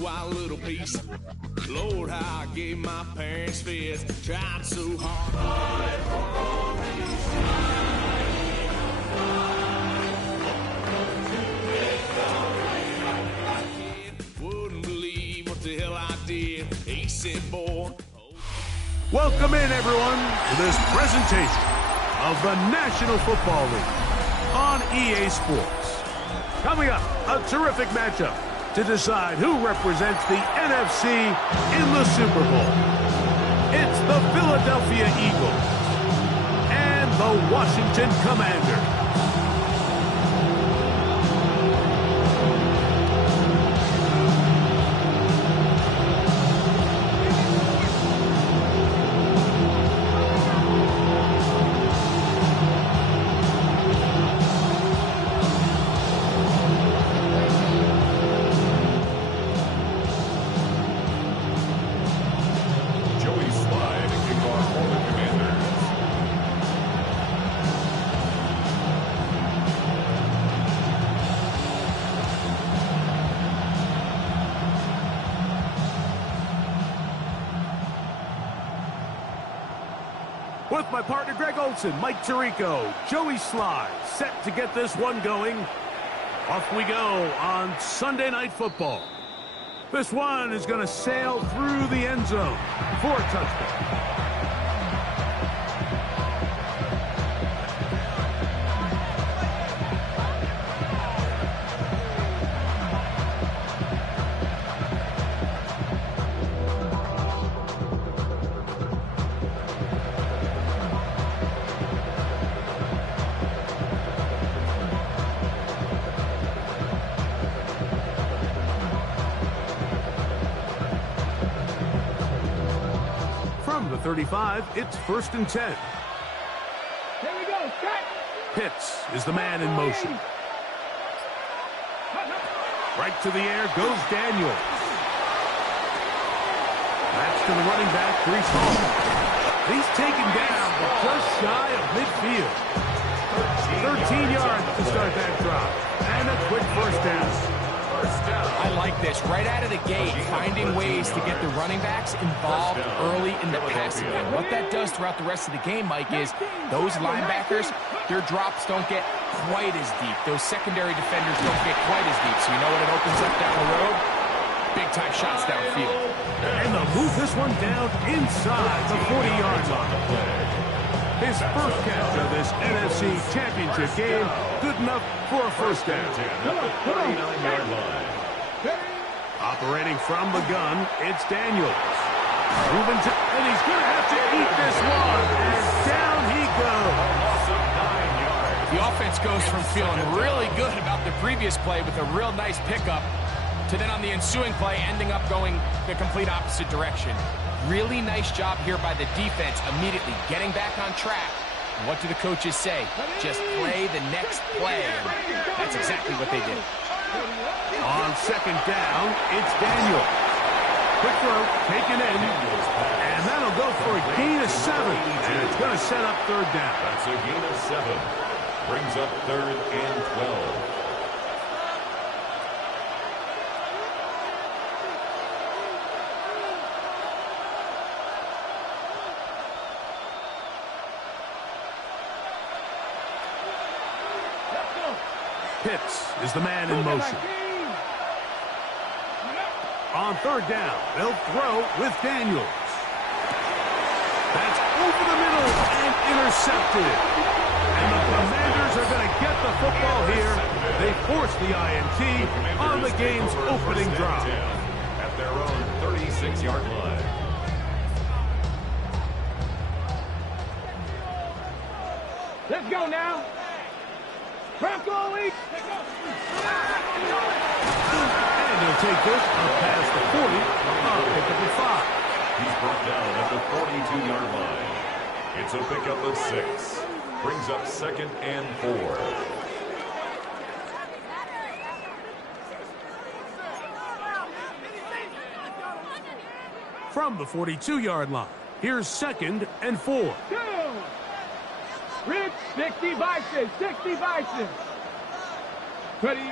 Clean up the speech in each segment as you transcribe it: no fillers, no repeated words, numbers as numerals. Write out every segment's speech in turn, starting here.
wild little beast. Lord, how I gave my parents fist. Tried so hard. Wouldn't believe what the hell I did. He said, boy. Welcome in, everyone, to this presentation of the National Football League on EA Sports. Coming up, a terrific matchup to decide who represents the NFC in the Super Bowl. It's the Philadelphia Eagles and the Washington Commanders. With my partner Greg Olson, Mike Tirico, Joey Sly, set to get this one going. Off we go on Sunday Night Football. This one is going to sail through the end zone for a touchdown. From the 35, it's 1st and 10. Here we go, cut! Pitts is the man in motion. Right to the air goes Daniels. That's to the running back, Breece Hall. He's taken down, but just shy of midfield. 13 yards to start that drop. And a quick first down. I like this. Right out of the gate, finding ways to get the running backs involved early in the passing game. What that does throughout the rest of the game, Mike, is those linebackers, their drops don't get quite as deep. Those secondary defenders don't get quite as deep. So you know what it opens up down the road? Big-time shots downfield. And they'll move this one down inside the 40-yard line. His first catch of this NFC Championship game, good enough for a first down. Operating from the gun, it's Daniels. Moving to, and he's going to have to eat this one. And down he goes. The offense goes from feeling really good about the previous play with a real nice pickup to then on the ensuing play ending up going the complete opposite direction. Really nice job here by the defense, immediately getting back on track. And what do the coaches say? Just play the next play. And that's exactly what they did. On second down, it's Daniel. Quick throw, taken in. And that'll go for a gain of 7. And it's going to set up third down. That's a gain of 7. Brings up 3rd and 12. Pitts is the man in motion. On third down, they'll throw with Daniels. That's over the middle and intercepted. And the Commanders are going to get the football here. They force the INT on the game's opening drive. At their own 36-yard line. Let's go now. Bronco League. And he'll take this up past the 40, pick up at 5. He's brought down at the 42-yard line. It's a pickup of 6. Brings up 2nd and 4. From the 42-yard line, here's 2nd and 4. Rich, 60 Bison, 60 Bison. Ready.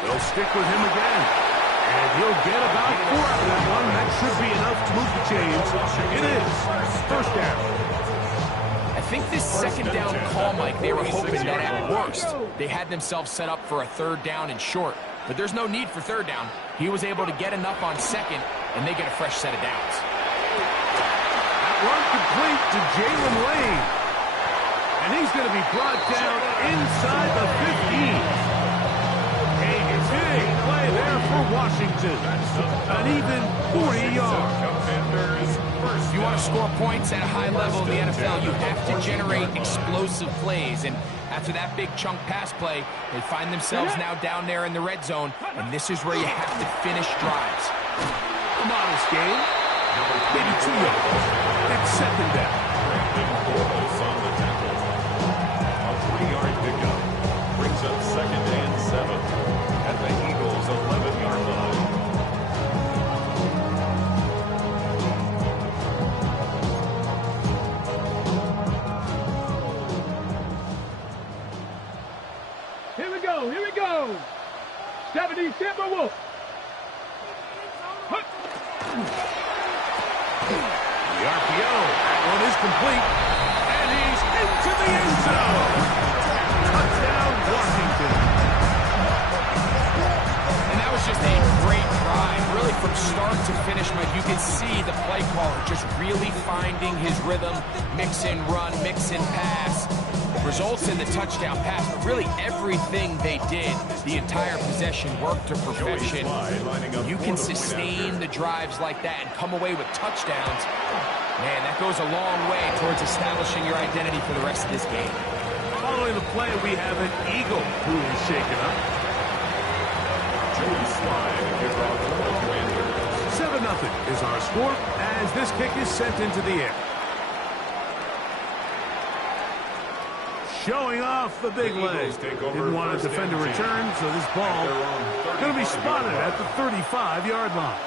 They'll stick with him again. And he'll get about 4 out of that one. That should be enough to move the chains. It is first down. I think this second down call, Mike, they were hoping that at worst they had themselves set up for a third down and short. But there's no need for third down. He was able to get enough on second, and they get a fresh set of downs. That run complete to Jalen Lane. And he's going to be brought down inside the 15. A big play there for Washington. An even 40 yards. If you want to score points at a high level in the NFL, you have to generate explosive plays. And after that big chunk pass play, they find themselves now down there in the red zone. And this is where you have to finish drives. A modest game. Maybe 2 yards. It's second down. A 3-yard pickup brings up second and 7 at the Eagles' 11-yard line. Here we go. Here we go. 70 Timberwolves. The RPO. That one is complete. And he's into the end zone. Touchdown, Washington. And that was just a great drive. Really from start to finish, Mike, you can see the play caller just really finding his rhythm. Mix and run, mix and pass. Results in the touchdown pass, but really everything they did, the entire possession worked to perfection. You can sustain the drives like that and come away with touchdowns. Man, that goes a long way towards establishing your identity for the rest of this game. Following the play, we have an Eagle who is shaken up. Joey Slye, kickoff for the Commanders. 7-0 is our score as this kick is sent into the air. Showing off the big leg. Didn't want to defend a return, so this ball going to be spotted at the 35-yard line.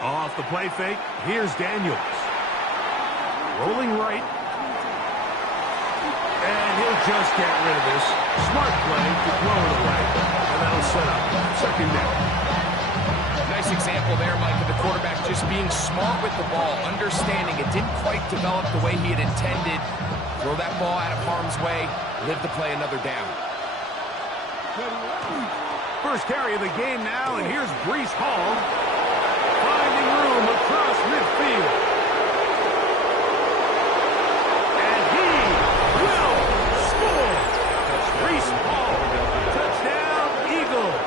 Off the play fake, here's Daniels. Rolling right. And he'll just get rid of this. Smart play to throw it away. And that'll set up second down. Nice example there, Mike, of the quarterback just being smart with the ball, understanding it didn't quite develop the way he had intended. Throw that ball out of harm's way, live to play another down. First carry of the game now, and here's Breece Hall. Finding room across midfield. Breece Hall, touchdown, Eagles.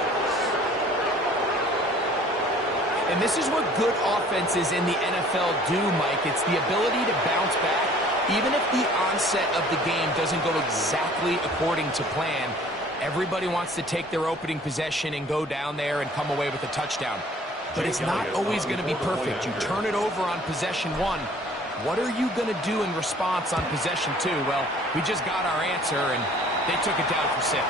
And this is what good offenses in the NFL do, Mike. It's the ability to bounce back. Even if the onset of the game doesn't go exactly according to plan, everybody wants to take their opening possession and go down there and come away with a touchdown. But it's not always going to be perfect. You turn it over on possession 1. What are you going to do in response on possession 2? Well, we just got our answer, and they took it down for 6.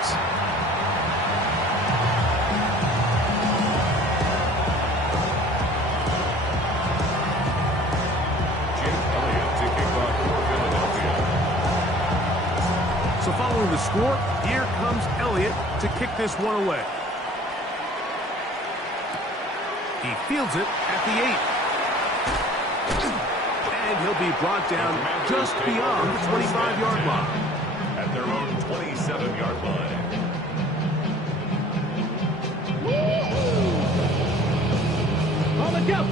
So following the score, here comes Elliott to kick this one away. He fields it at the 8. And he'll be brought down just beyond the 25-yard line. At their own 27-yard line. On the go.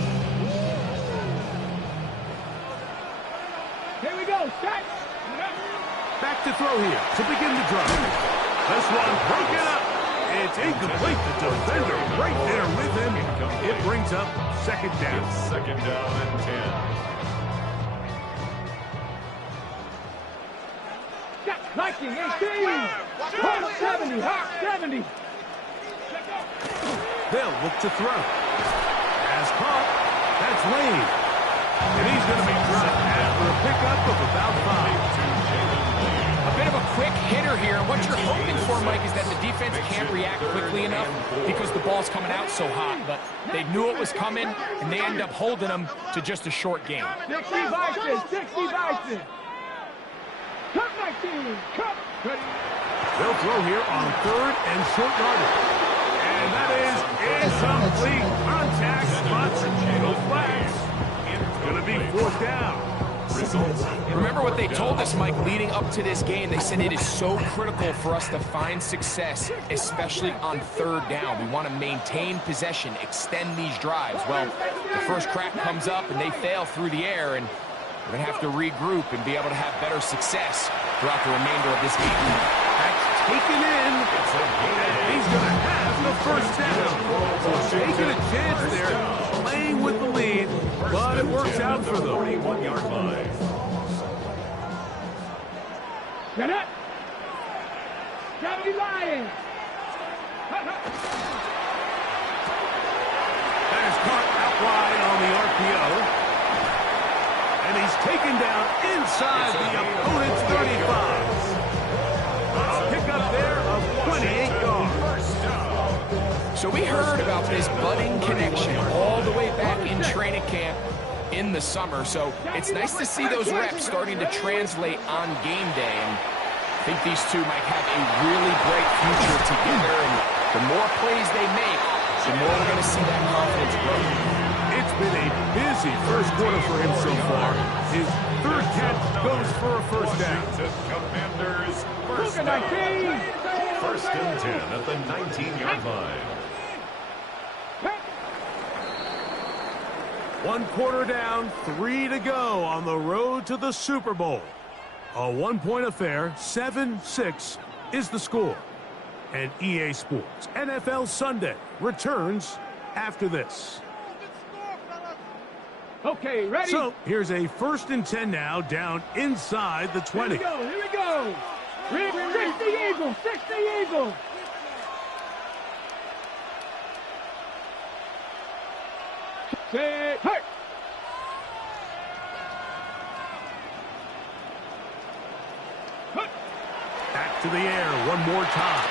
Here we go. Set. Back to throw here to begin the drive. This one broken up. It's incomplete. The defender right there with him. It brings up second down. It's second down and 10. Nike 18. Hawk 70. Hawk 70. They'll look to throw. As caught, that's Lane. And he's going to be dropped after a pickup of about 5. A bit of a quick hitter here. And what you're hoping for, Mike, is that the defense can't react quickly enough because the ball's coming out so hot. But they knew it was coming, and they end up holding them to just a short game. 60 Vikings, 60 Vikings. Cut my team, cut. They'll throw here on 3rd and short yardage. And that is incomplete. Contact, but no flags. It's going to be 4th down. Remember what they told us, Mike, leading up to this game. They said it is so critical for us to find success, especially on 3rd down. We want to maintain possession, extend these drives. Well, the first crack comes up and they fail through the air, and we're going to have to regroup and be able to have better success throughout the remainder of this game. That's taken in, and he's going to have the first down. So taking a chance there, playing with the lead, but it works out for them. 41-yard line. Get up. 70 Lions. That is caught out wide on the RPO. And he's taken down inside the opponent's 35. A pickup there of 28 yards. So we heard about this budding connection all the way back in training camp in the summer. So it's nice to see those reps starting to translate on game day. And I think these two might have a really bright future together. And the more plays they make, the more we're going to see that confidence grow. It's been a busy first quarter for him so far. His 3rd catch goes for a first down. Commanders, Look at that team. 1st and 10 at the 19-yard line. 1 quarter down, 3 to go on the road to the Super Bowl. A 1-point affair, 7-6 is the score. And EA Sports NFL Sunday returns after this. Okay, ready? So here's a 1st and 10 now, down inside the 20. Here we go. 60 Eagles, 60 Eagles. Say, hey. Back to the air one more time.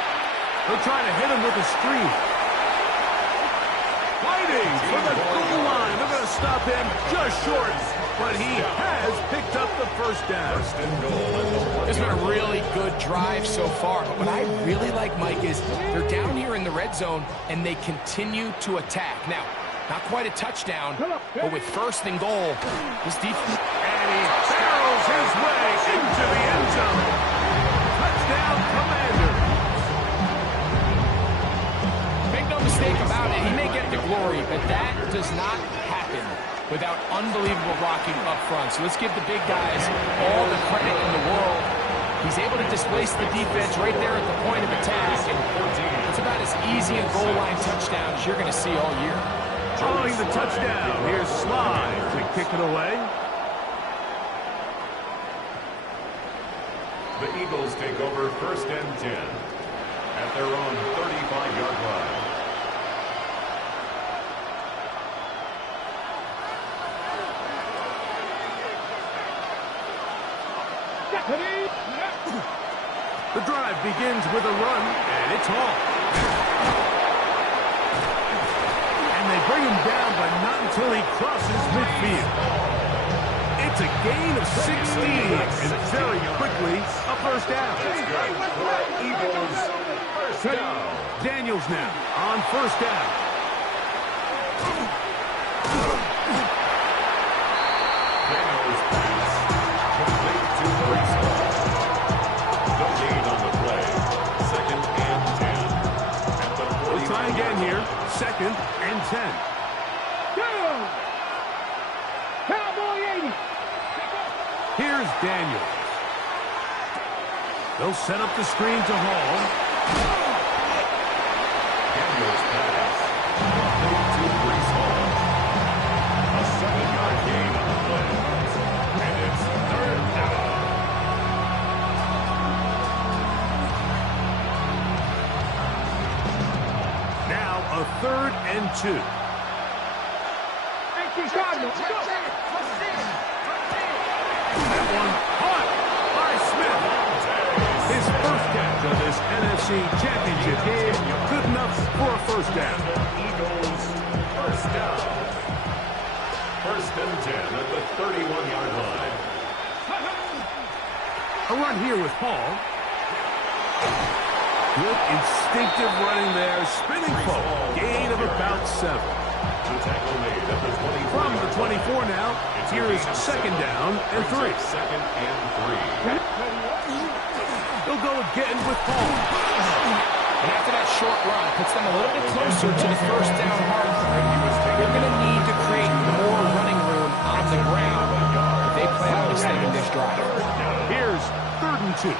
They'll try to hit him with a screen. Fighting for the goal line. They're going to stop him just short, but he has picked up the first down. It's been a really good drive so far, but what I really like, Mike, is they're down here in the red zone, and they continue to attack. Now, not quite a touchdown, but with 1st and goal, this defense... And he barrels his way into the end zone. Touchdown, Commanders. Make no mistake about it, he may get the glory, but that does not happen without unbelievable blocking up front. So let's give the big guys all the credit in the world. He's able to displace the defense right there at the point of attack, and it's about as easy a goal line touchdown as you're going to see all year. Following the touchdown, here's Slide to kick it away. The Eagles take over 1st and 10 at their own 35-yard line. The drive begins with a run, and it's all. And they bring him down, but not until he crosses midfield. It's a gain of 16, and very quickly, a first down. Eagles, first down. Daniels now on first down. Daniels pass. Complete to Brees Hall. No gain on the play. 2nd and 10. At the 40. We'll try again here. 2nd and 10. Go! Cowboy 80. Here's Daniels. They'll set up the screen to Hall. Daniels pass. Complete to Brees Hall. A 7-yard gain on the play. And it's 3rd down. Now a 3rd and 2. Cardinals. That one caught by Smith. AFC Championship game. Good enough for a first down. Eagles first down. First and 10 at the 31-yard line. A run here with Hall. Good instinctive running there. Spinning forward. Gain of about 7. The tackle made at the 24. From the 24 now, here is second down and 3. Second and 3. He'll go again with Hall. And after that short run, puts them a little bit closer to the first down mark. They're going to need to create more running room on the ground if they plan on extending this drive. Here's 3rd and 2.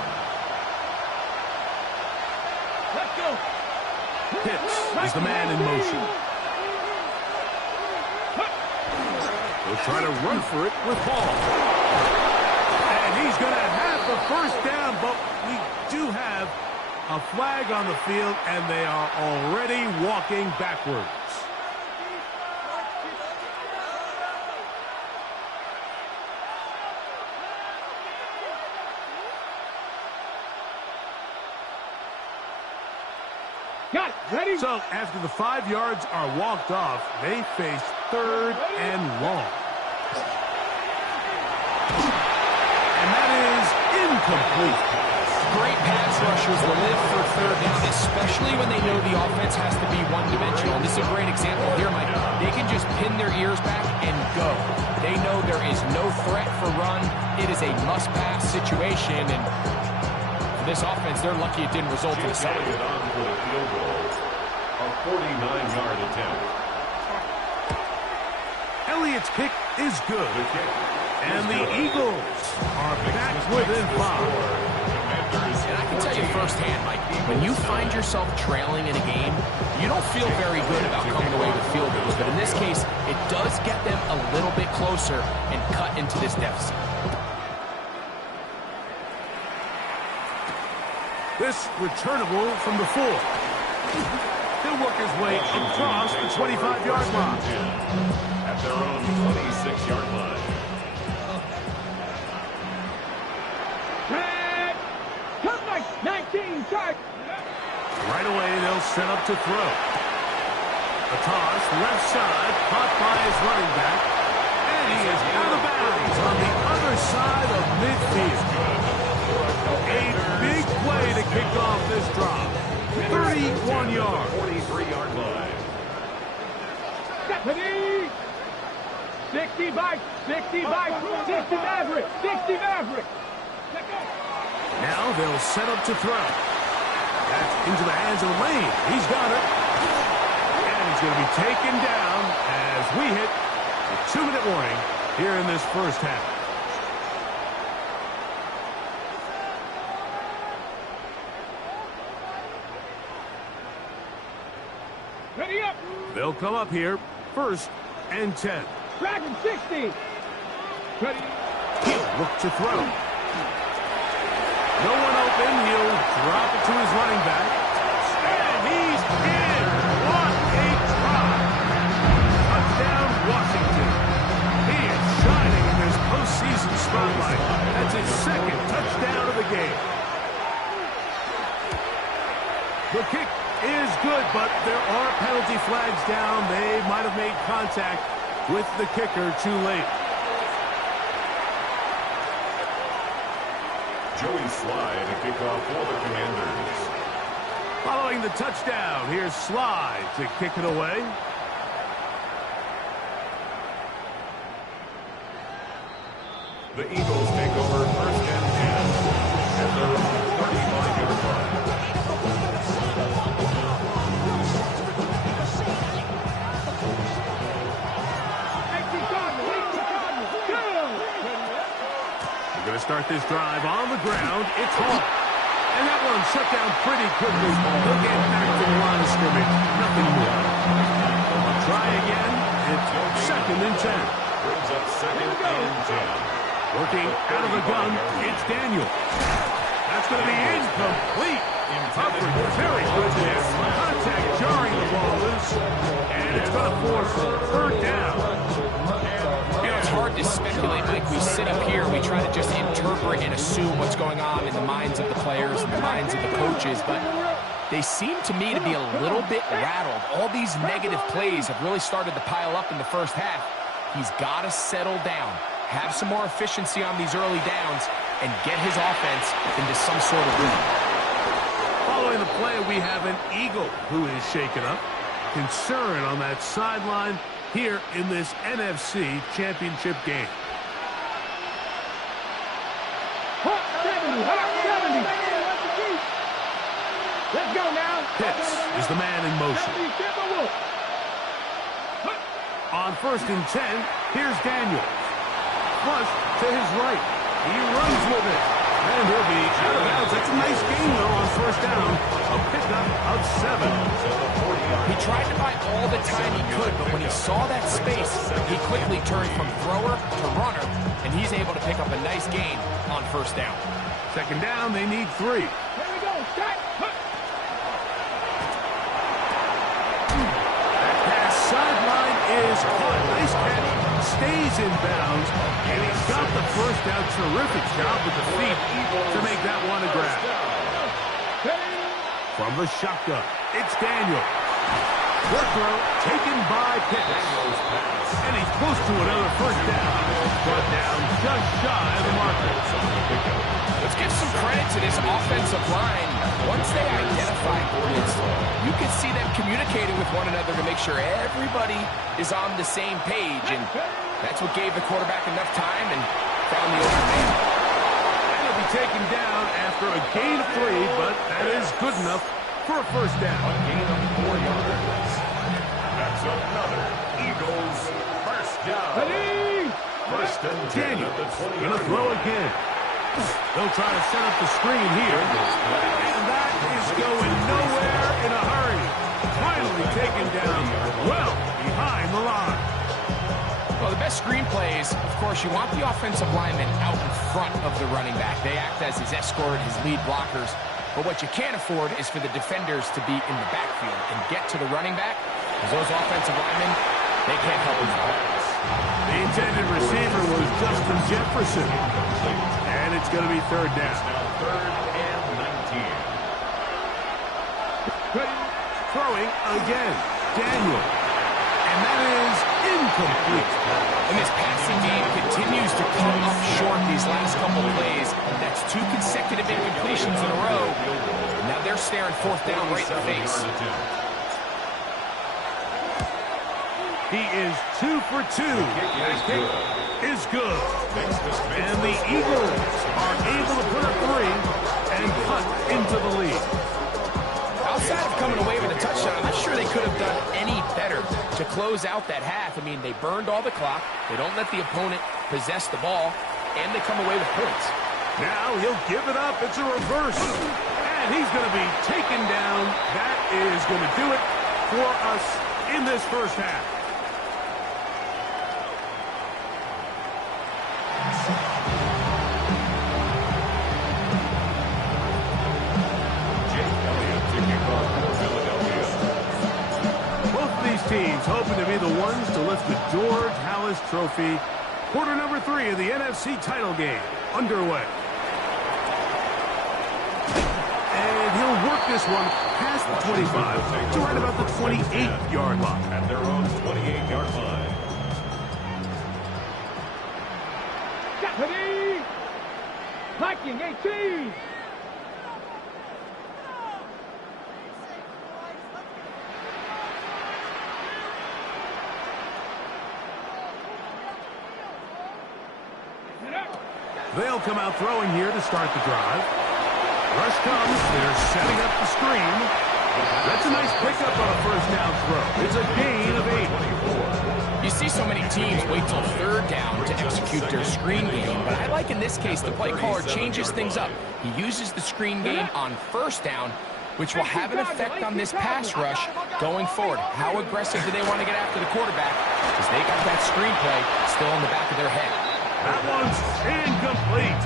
Let's go. Pitts is the man in motion. He'll try to run for it with Hall. And he's going to have the first down, but we do have a flag on the field, and they are already walking backwards. Got it. Ready? So after the 5 yards are walked off, they face 3rd and long. And that is incomplete. Great pass rushers will live for 3rd down, especially when they know the offense has to be one-dimensional. And this is a great example here, Mike. They can just pin their ears back and go. They know there is no threat for run. It is a must-pass situation, and for this offense, they're lucky it didn't result in a sack. Elliott on for the field goal. A 49-yard attempt. Elliott's kick is good. The kick. And the Eagles are back within 5. And I can tell you firsthand, Mike, when you find yourself trailing in a game, you don't feel very good about coming away with field goals. But in this case, it does get them a little bit closer and cut into this deficit. This returnable from the 4. He'll work his way across the 25-yard line. At their own 26-yard line. Cut like 19, start. Right away, they'll set up to throw. A toss, left side, caught by his running back. And he is out of bounds on the other side of midfield. A big play to kick off this drive. 31 yards. 43-yard line. Ready? 65, 65, 60 Maverick, 60 Maverick. Let's go. Now they'll set up to throw. That's into the hands of Lane. He's got it. And he's going to be taken down as we hit the 2-minute warning here in this first half. Ready up. They'll come up here, 1st and 10. Dragon 60. Ready. He'll look to throw. No one open. He'll drop it to his running back. And he's in. What a try. Touchdown, Washington. He is shining in this postseason spotlight. That's his 2nd touchdown of the game. The kick is good, but there are penalty flags down. They might have made contact with the kicker too late. Joey Sly to kick off for the Commanders. Following the touchdown, here's Sly to kick it away. The Eagles take over 1st and 10 at their own 35-yard line. We're going to start this drive on the ground. It's Hall. And that one shut down pretty quickly. He'll get back to the line of scrimmage. Nothing more. Try again. It's 2nd and 10. Brings up 2nd and 10. Working out of the gun, it's Daniel. That's going to be incomplete. Coverage very good there. Contact jarring the ball loose. And it's going to force a 3rd down. You know, it's hard to speculate, Mike. We sit up here, we try to just interpret and assume what's going on in the minds of the players and the minds of the coaches, but they seem to me to be a little bit rattled. All these negative plays have really started to pile up in the first half. He's got to settle down, have some more efficiency on these early downs, and get his offense into some sort of rhythm. Following the play, we have an Eagle who is shaken up. Concern on that sideline here in this NFC Championship game. Hot 70, hot 70. Let's go now. Pitts is the man in motion. On 1st and 10, here's Daniels. Flush to his right. He runs with it. And he'll be out of bounds. That's a nice gain, though, on 1st down. A pickup of 7. He tried to buy all the time he could, but when he saw that space, he quickly turned from thrower to runner, and he's able to pick up a nice gain on 1st down. 2nd down, they need 3. Here we go. Shot. That pass sideline is caught. Nice catch. Stays in bounds, and he's got the 1st down. Terrific job with the feet to make that one a grab. From the shotgun, it's Daniel. Work throw taken by Pitts. And he's close to another 1st down. Brought down just shy of the marker. Let's give some credit to this offensive line. Once they identify blitz, you can see them communicating with one another to make sure everybody is on the same page, and that's what gave the quarterback enough time and found the open man. And he'll be taken down after a gain of 3, but that is good enough for a 1st down. A gain of 4 yards. That's another Eagles 1st down. 1st and 10 Daniel at the 20. gonna throw again. They'll try to set up the screen here. And that is going nowhere in a hurry. Finally taken down well behind the line. Well, the best screen plays, of course, you want the offensive lineman out in front of the running back. They act as his escort, his lead blockers. But what you can't afford is for the defenders to be in the backfield and get to the running back, because those offensive linemen, they can't help him out. The intended receiver was Justin Jefferson. And it's going to be 3rd down. Now 3rd and 19. Throwing again. Daniel. And that is incomplete. And this passing game continues to come up short these last couple plays. And that's 2 consecutive incompletions in a row. And now they're staring 4th down right in the face. He is 2 for 2. That kick is good. And the Eagles are able to put up 3 and cut into the lead. Outside of coming away with a touchdown, I'm not sure they could have done any better to close out that half. I mean, they burned all the clock. They don't let the opponent possess the ball, and they come away with points. Now he'll give it up. It's a reverse. And he's going to be taken down. That is going to do it for us in this 1st half. Teams hoping to be the ones to lift the George Halas Trophy. Quarter number 3 of the NFC title game underway. And he'll work this one past the 25 to right about the 28-yard line. At their own 28-yard line. Stephanie! Hiking 18! They'll come out throwing here to start the drive. Rush comes. They're setting up the screen. That's a nice pickup on a 1st down throw. It's a gain of 8. You see so many teams wait till 3rd down to execute their screen game, but I like in this case the play caller changes things up. He uses the screen game on 1st down, which will have an effect on this pass rush going forward. How aggressive do they want to get after the quarterback? Because they got that screen play still in the back of their head. That one's incomplete.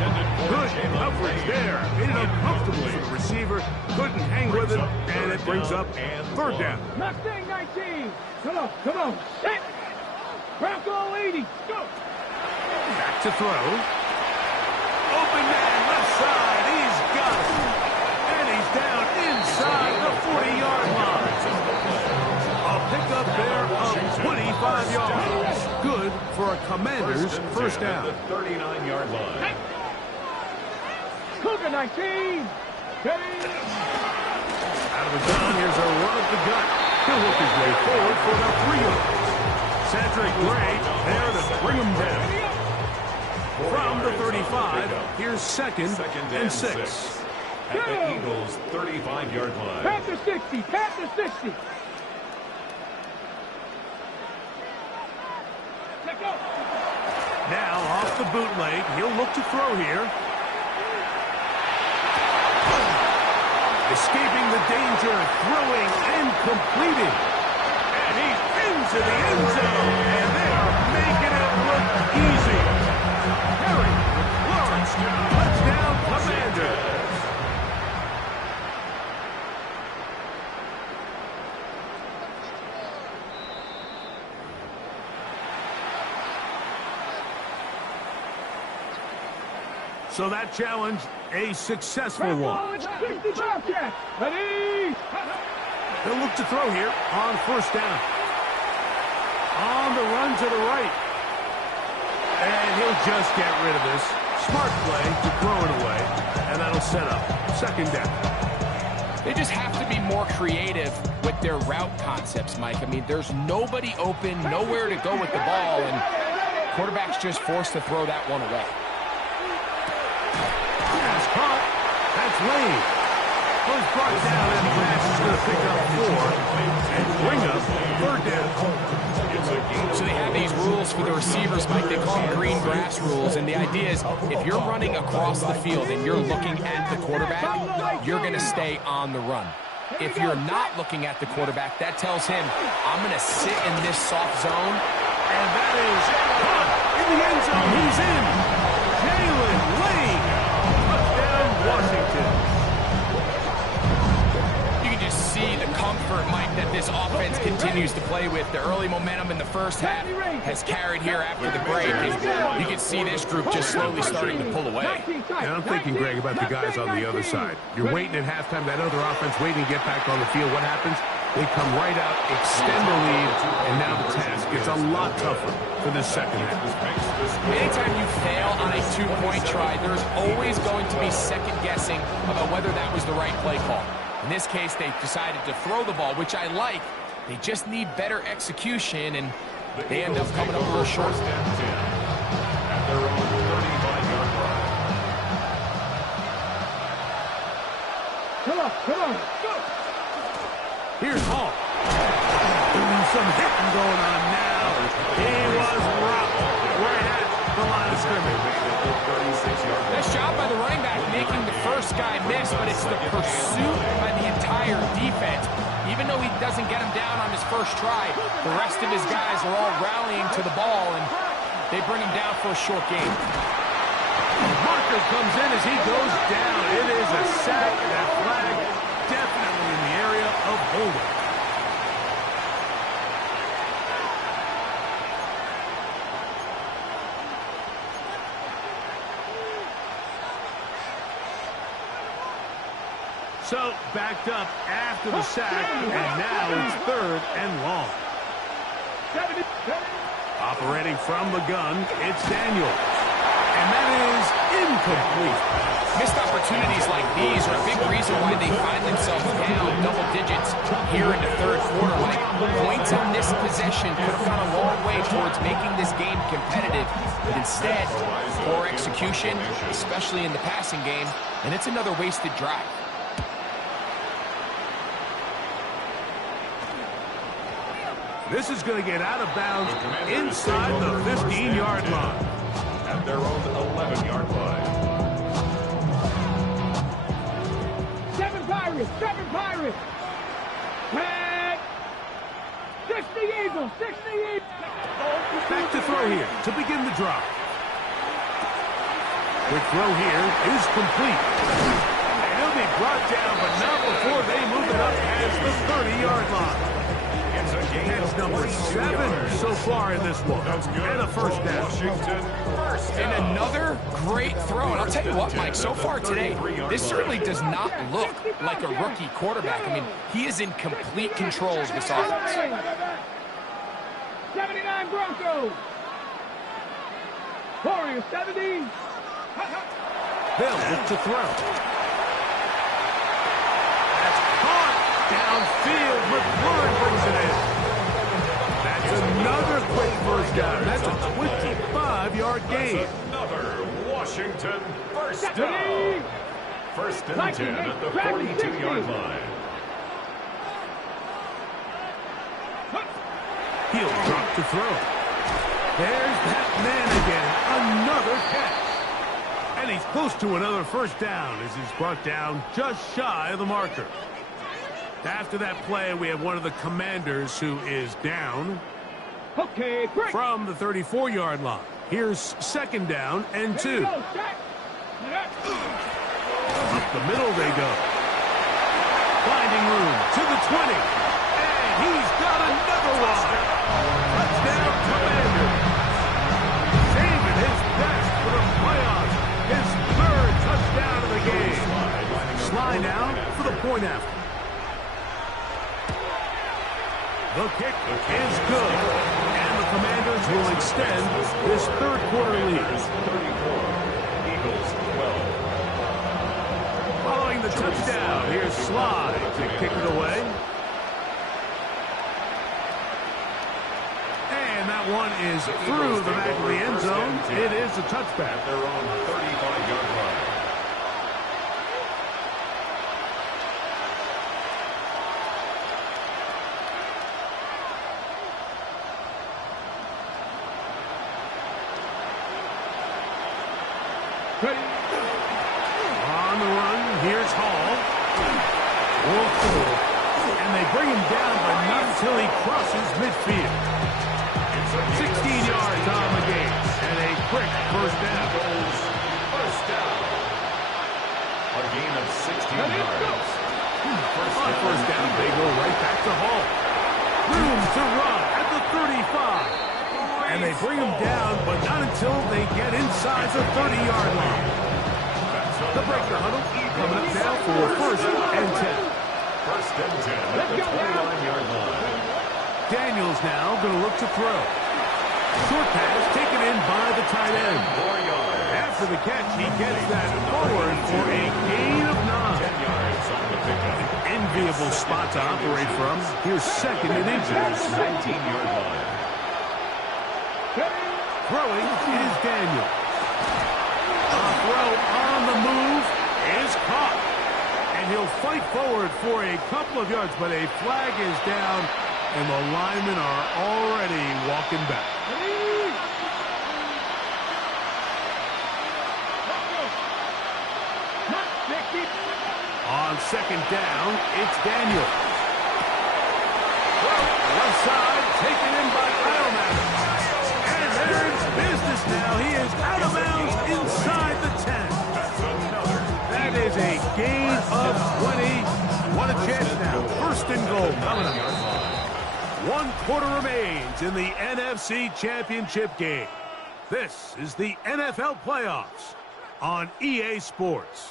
Good coverage there. Made it uncomfortable for the receiver. Couldn't hang with it, and it brings up 3rd down. Mustang 19. Come on, come on. Hit. Bronco 80. Go. Back to throw. Open man, left side. He's got it. And he's down inside the 40-yard line. A pickup there of 25 yards. Good for a Commanders first down. At the 39-yard line. Cougar 19. Out of the gun, here's a run of the gut. He'll work his way forward for the 3 yards. Cedric Gray there to bring him down. From the 35, here's second and 6. At the Eagles' 35-yard line. Panther 60. Panther 60. Let go. Now off the bootleg, he'll look to throw here. Escaping the danger, throwing and completing. And he's into the end zone. And they're making it look easy. Harry McLaurin, touchdown Commanders. So that challenge, a successful one. Ready? They'll look to throw here on first down. On the run to the right. And he'll just get rid of this. Smart play to throw it away. And that'll set up second down. They just have to be more creative with their route concepts, Mike. I mean, there's nobody open, nowhere to go with the ball, and quarterback's just forced to throw that one away. Pass caught. That's Lane. Was brought down, and Bass is going to pick up 4 and bring up third down. So they have these rules for the receivers, Mike. They call them green grass rules, and the idea is if you're running across the field and you're looking at the quarterback, you're going to stay on the run. If you're not looking at the quarterback, that tells him, I'm going to sit in this soft zone. And that is caught in the end zone. He's in. Jalen Lane. Touchdown, Washington. You can just see the comfort, Mike, that this offense continues to play with. The early momentum in the first half has carried here after the break. And you can see this group just slowly starting to pull away. And I'm thinking, Greg, about the guys on the other side. You're waiting at halftime, that other offense waiting to get back on the field. What happens? They come right out, extend the lead, and now the task gets a lot tougher for this second half. Anytime you fail on a two-point try, there's always going to be second-guessing about whether that was the right play call. In this case, they decided to throw the ball, which I like. They just need better execution, and they end up coming up a little short. At their own 35-yard line. Come on, go! Here's Hall. Some hitting going on now. He was rocked right at the line of scrimmage. Nice job by the running back making the first guy miss, but it's the pursuit by the entire defense. Even though he doesn't get him down on his first try, the rest of his guys are all rallying to the ball, and they bring him down for a short game. Marker comes in as he goes down. It is a sack, and that flag definitely in the area of holding. So, backed up after the sack, and now it's third and long. Operating from the gun, it's Daniels. And that is incomplete. Missed opportunities like these are a big reason why they find themselves down double digits here in the third quarter. Like, points on this possession could have gone a long way towards making this game competitive. But instead, poor execution, especially in the passing game, and it's another wasted drive. This is going to get out of bounds inside the 15-yard line. At their own 11-yard line. 7 Pirates! 7 Pirates! Tag! 60 Eagles! 60 Eagles! Back to throw here to begin the drive. Quick throw here is complete. And he'll be brought down, but not before they move it up past the 30-yard line. It's a gain That's of number 22 7 yards. so far in this one. That's good. And a first down. Washington, first And down. another great throw. And I'll tell you what, Mike, so far today, this certainly does not look like a rookie quarterback. I mean, he is in complete control of this offense. 79 Broncos. Warriors 70. They'll look to throw. That's caught downfield. McLaurin brings it in. That's another quick first down. That's a 25-yard gain. Another Washington first down. First and 10 at the 42-yard line. He'll drop to throw. There's that man again. Another catch. And he's close to another first down as he's brought down just shy of the marker. After that play, we have one of the Commanders who is down Okay, break. from the 34-yard line. Here's second down and 2. Up the middle they go. Finding room to the 20. And he's got another one. Touchdown, Commanders. Saving his best for the playoffs. His 3rd touchdown of the game. Slide now for the point after. The kick is good. And the Commanders will extend this 3rd quarter lead. 34. Eagles 12. Following the touchdown, here's Slide to kick it away. And that one is through the back of the end zone. It is a touchback. They're on 35-yard line. On the run, here's Hall. And they bring him down, but not until he crosses midfield. 16 yards on the game, and a quick first down. First down. A gain of 16 yards. On first down, they go right back to Hall. Room to run at the 35. And they bring him down, but not until they get inside the 30-yard line. The breaker huddle coming up now for first and 10. First and 10 at the 29-yard line. Daniels now going to look to throw. Short pass taken in by the tight end. 4 yards. After the catch, he gets that forward for a gain of 9. 10 yards on the pickup. Enviable spot to operate from. Here's second and inches. 19-yard line. Throwing is Daniel. A throw on the move is caught. And he'll fight forward for a couple of yards, but a flag is down, and the linemen are already walking back. On second down, it's Daniel. Left side, taken in by Edelman. And there's business now. He is out of bounds inside the 10. That is a gain of 20. What a chance now. First and goal coming up. 1 quarter remains in the NFC Championship game. This is the NFL Playoffs on EA Sports.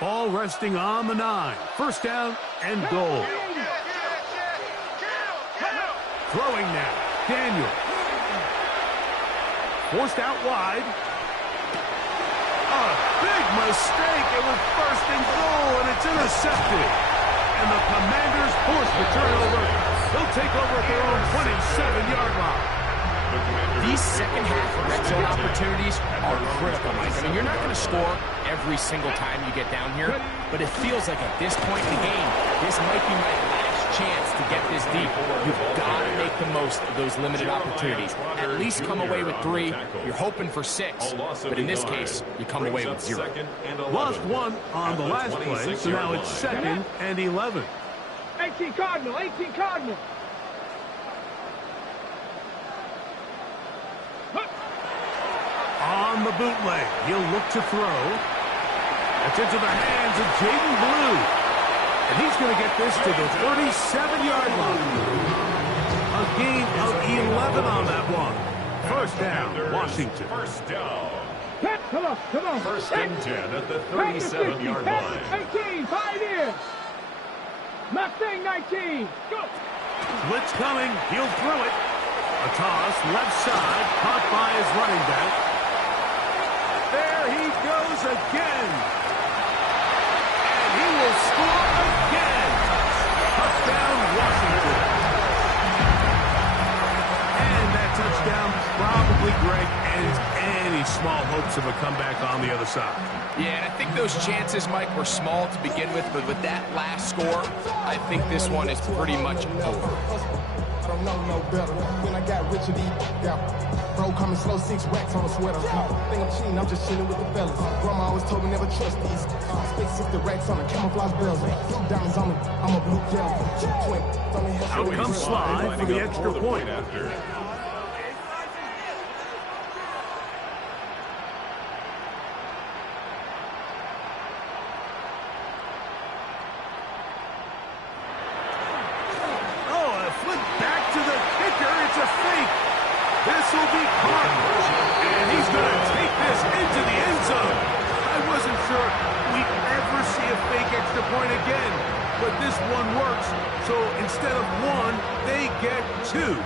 Ball resting on the 9. First down and goal. Throwing now. Daniel. Forced out wide. A big mistake. It was first and goal, and it's intercepted. And the Commanders force the turnover. They'll take over at their own 27-yard line. These second-half red zone opportunities are critical, Mike. I mean, you're not going to score every single time you get down here, but it feels like at this point in the game, this might be my last chance to get this deep. You've got to make the most of those limited opportunities. At least come away with 3. You're hoping for 6, but in this case, you come away with 0. Lost 1 on the last play, so now it's 2nd and 11. 18 Cardinal, 18 Cardinal. On the bootleg, he'll look to throw. That's into the hands of Jaden Blue. And he's going to get this to the 37-yard line. A gain of 11 on that one. First down, Washington. First down. Come on, come on. First and 10 at the 37-yard line. 18, 5 in. Mustang 19. Go. Blitz coming. He'll throw it. A toss, left side, caught by his running back. There he goes again. And he will score again. Touchdown, Washington. And that touchdown probably, Greg, ends any small hopes of a comeback on the other side. Yeah, and I think those chances, Mike, were small to begin with, but with that last score, I think this one is pretty much over. I don't know no better. When I got rich and got bro coming slow, 6 racks on a sweater. Think I'm cheating, I'm just chilling with the fellas. Grandma always told me never trust these. Spent 60 racks on the camouflage bells. Diamonds on me, I'm a blue jelly. Out comes Slide for the extra point. This will be caught, and he's going to take this into the end zone. I wasn't sure we'd ever see a fake extra point again, but this one works, so instead of 1, they get 2.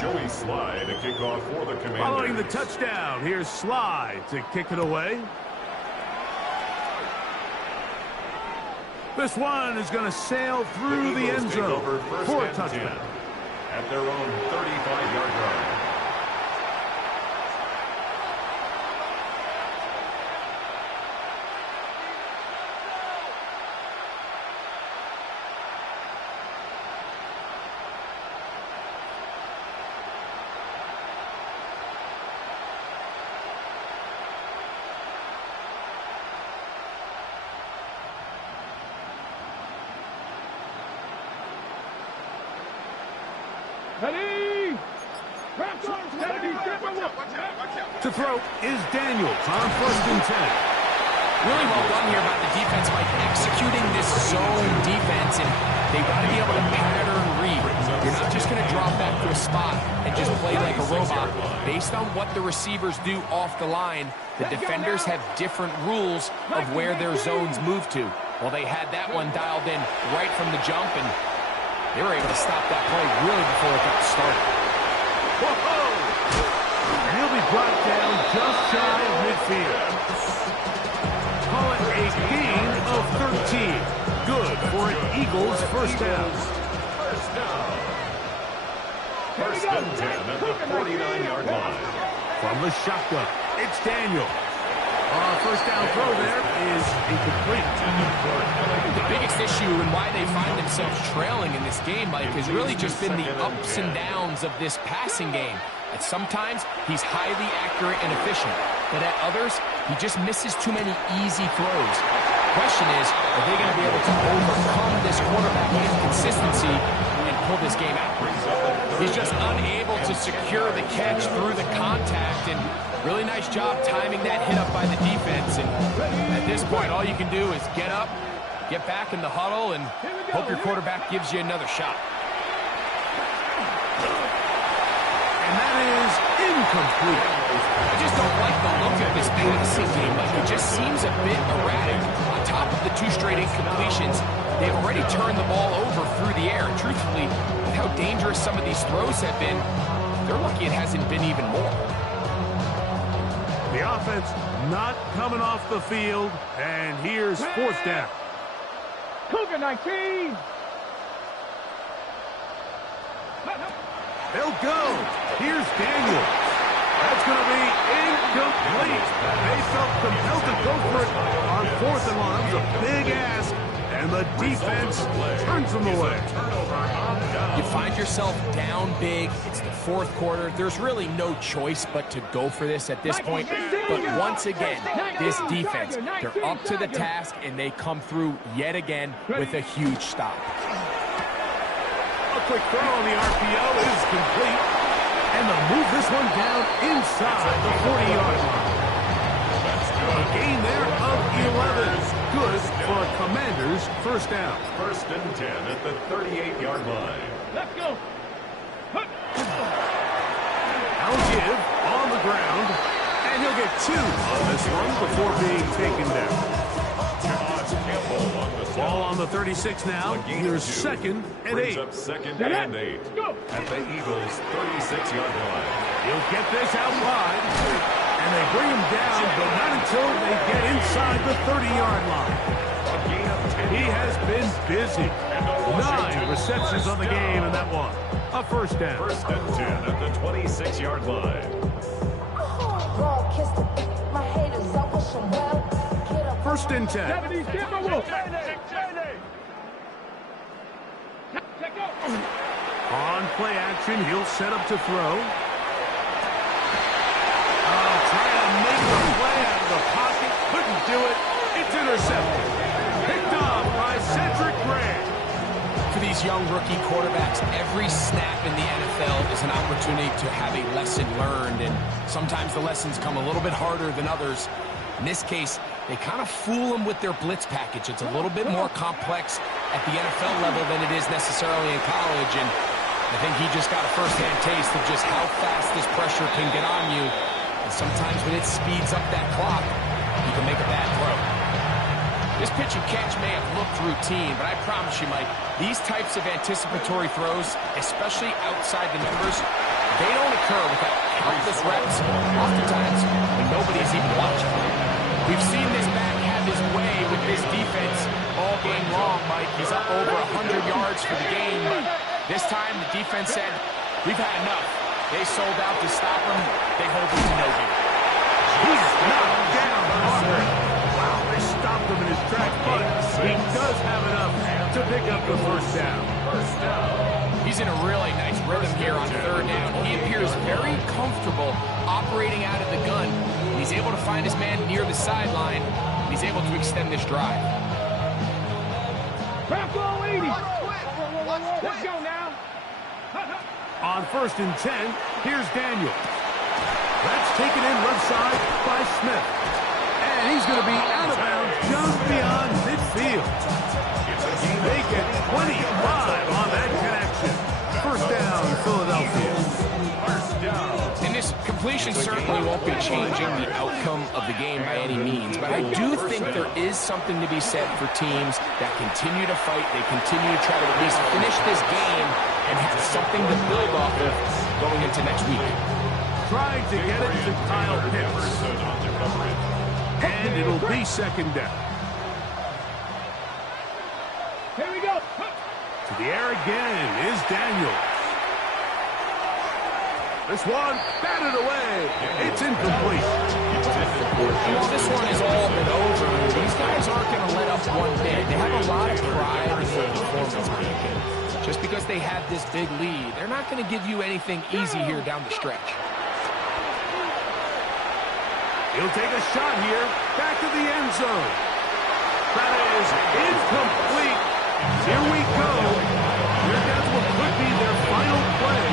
Joey Slye to kick off for the Commanders. Following the touchdown, here's Slye to kick it away. This one is going to sail through the end zone for a touchdown. At their own 35-yard line. To throw is Daniels on 1st and 10. Really well done here by the defense, Mike, executing this zone defense, and they've got to be able to pattern read. You're not just going to drop back to a spot and just play like a robot. Based on what the receivers do off the line, the defenders have different rules of where their zones move to. Well, they had that one dialed in right from the jump, and they were able to stop that play really before it got started. Whoa! And he'll be brought down just shy of midfield. Call it a gain of 13. Good for an Eagles first down. First and 10 at the 49-yard line. From the shotgun, it's Daniel. First down throw there is incomplete. The biggest issue and why they find themselves trailing in this game, Mike, has really just been the ups and downs of this passing game. At sometimes, he's highly accurate and efficient, but at others, he just misses too many easy throws. The question is, are they going to be able to overcome this quarterback inconsistency and pull this game out? He's just unable to secure the catch through the contact, and really nice job timing that hit up by the defense. And at this point, all you can do is get up, get back in the huddle, and hope your quarterback gives you another shot. And that is incomplete. I just don't like the look of this passing game. Like, it just seems a bit erratic. On top of the 2 straight incompletions, they've already turned the ball over through the air. And truthfully, with how dangerous some of these throws have been, they're lucky it hasn't been even more. The offense not coming off the field, and here's 4th down. Cougar 19. They'll go. Here's Daniels. That's going to be incomplete. They felt compelled to go for it on 4th and long. That was a big ask, and the defense turns them away. You find yourself down big. It's the 4th quarter. There's really no choice but to go for this at this point. But once again, this defense, they're up to the task, and they come through yet again with a huge stop. A quick throw on the RPO is complete. And they'll move this one down inside the 40-yard line. A gain there of 11. Good for a Commanders' 1st down. 1st and 10 at the 38-yard line. Let's go. I'll give on the ground. And he'll get 2 on this one before being taken down. Ball on the 36 now. Here's 2nd and 8. Up 2nd and 8 at the Eagles' 36-yard line. He'll get this out wide. And they bring him down, but not until they get inside the 30-yard line. He has been busy. 9 receptions on the game in that one. A 1st down. 1st and 10 at the 26-yard line. 1st and 10. 70 Timberwolves. On play action, he'll set up to throw. Trying to make the play out of the pocket. Couldn't do it. It's intercepted. Picked off by Cedric Grant. For these young rookie quarterbacks, every snap in the NFL is an opportunity to have a lesson learned, and sometimes the lessons come a little bit harder than others. In this case, they kind of fool them with their blitz package. It's a little bit more complex at the NFL level than it is necessarily in college, and I think he just got a first-hand taste of just how fast this pressure can get on you. And sometimes when it speeds up that clock, you can make a bad throw. This pitch and catch may have looked routine, but I promise you, Mike, these types of anticipatory throws, especially outside the numbers, they don't occur without countless reps, oftentimes when nobody's even watching. We've seen this back have his way with this defense all game long, Mike. He's up over 100 yards for the game, but this time the defense said, we've had enough. They sold out to stop him. They hold him to no gain. He's knocked down hard. Wow, they stopped him in his tracks, but he does have enough to pick up the 1st down. He's in a really nice rhythm here on 3rd down. He appears very comfortable operating out of the gun. He's able to find his man near the sideline, and he's able to extend this drive. Bronco 80. Let's go now. On 1st and 10, here's Daniel. That's taken in left side by Smith. And he's going to be out of bounds just beyond midfield. They get 25 on that connection. 1st down, Philadelphia. And this completion certainly won't be changing the outcome of the game by any means, but I do think there is something to be said for teams that continue to fight. They continue to try to at least finish this game and have something to build off of going into next week. Trying to get it to Kyle Pitts. And it'll be 2nd down. Here we go. To the air again is Daniels. This one batted away. It's incomplete. Well, this one is all but over. These guys aren't going to let up one bit. They have a lot of pride in their performance. Just because they have this big lead, they're not going to give you anything easy here down the stretch. He'll take a shot here. Back to the end zone. That is incomplete. Here we go. Here goes what could be their final play.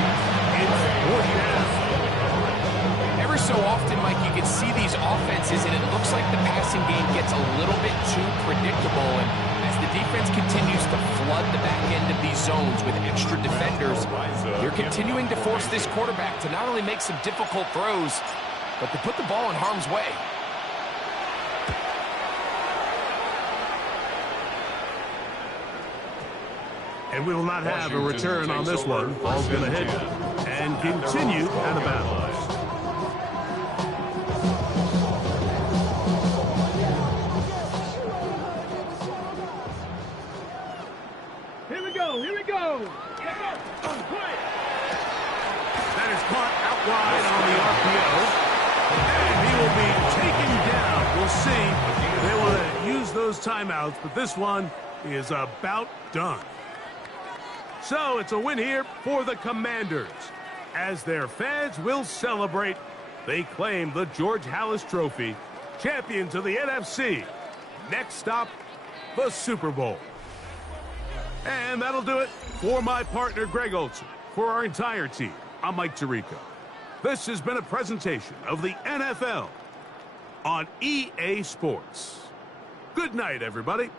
It's 4th down. Ever so often, Mike, you can see these offenses, and it looks like the passing game gets a little bit too predictable. And as the defense continues to flood the back end of these zones with extra defenders. You're continuing to force this quarterback to not only make some difficult throws, but to put the ball in harm's way. And we will not have a return on this one. Ball's going to hit and continue out of bounds. Here we go. Here we go. That is caught out wide on the RPO. And he will be taken down. We'll see. They want to use those timeouts, but this one is about done. So it's a win here for the Commanders. As their fans will celebrate, they claim the George Halas Trophy, champions of the NFC. Next stop, the Super Bowl. And that'll do it for my partner, Greg Olson. For our entire team, I'm Mike Tirico. This has been a presentation of the NFL on EA Sports. Good night, everybody.